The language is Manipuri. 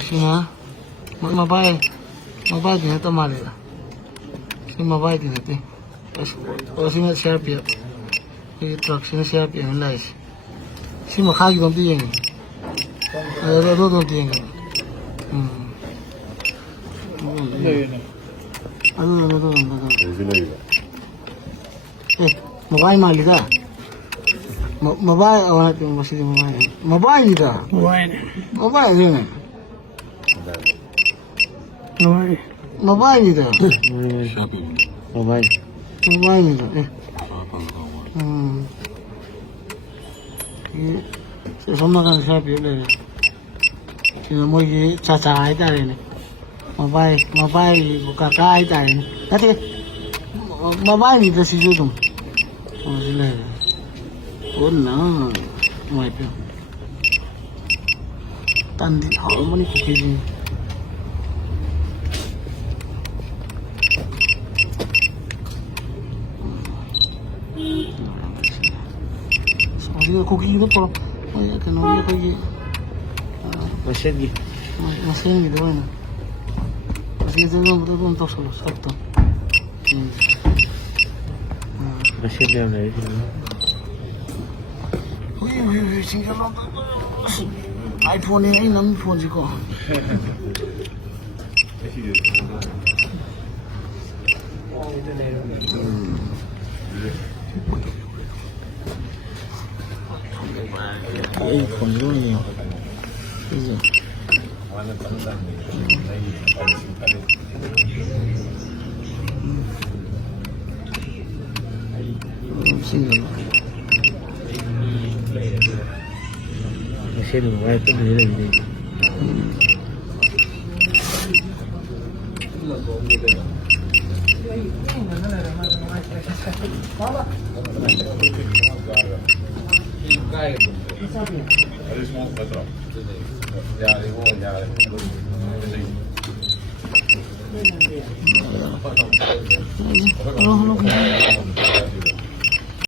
Sina mobile din ito malila. Si mobile din ito. O sina Sharpie. Yung truck sina Sharpie ang nice. Si makagi dong tiyan. Ano dong tiyan. Ano. Mobile malila. Mobile awak tu masih mobile. Mobile ni dah. Mobile ni. Mobile ni dah. Mobile ni dah. Ini semua kan saya pilih. Ini mau ye caca aja ni. Mobile buka kaya aja ni. Tapi mobile ni dah sih tu. Oh sila. Oh no, my God. Tandi, how many cookies? So, cookie itu po. Ay, kenapa lagi? Masih gitu kan? Masih itu betul untuk solo satu. Masih dia lagi. Singa lang iPhone ini namin phone ko. iPhone yun. Iya. Singa lang. Masih luar itu beli lagi. Halo.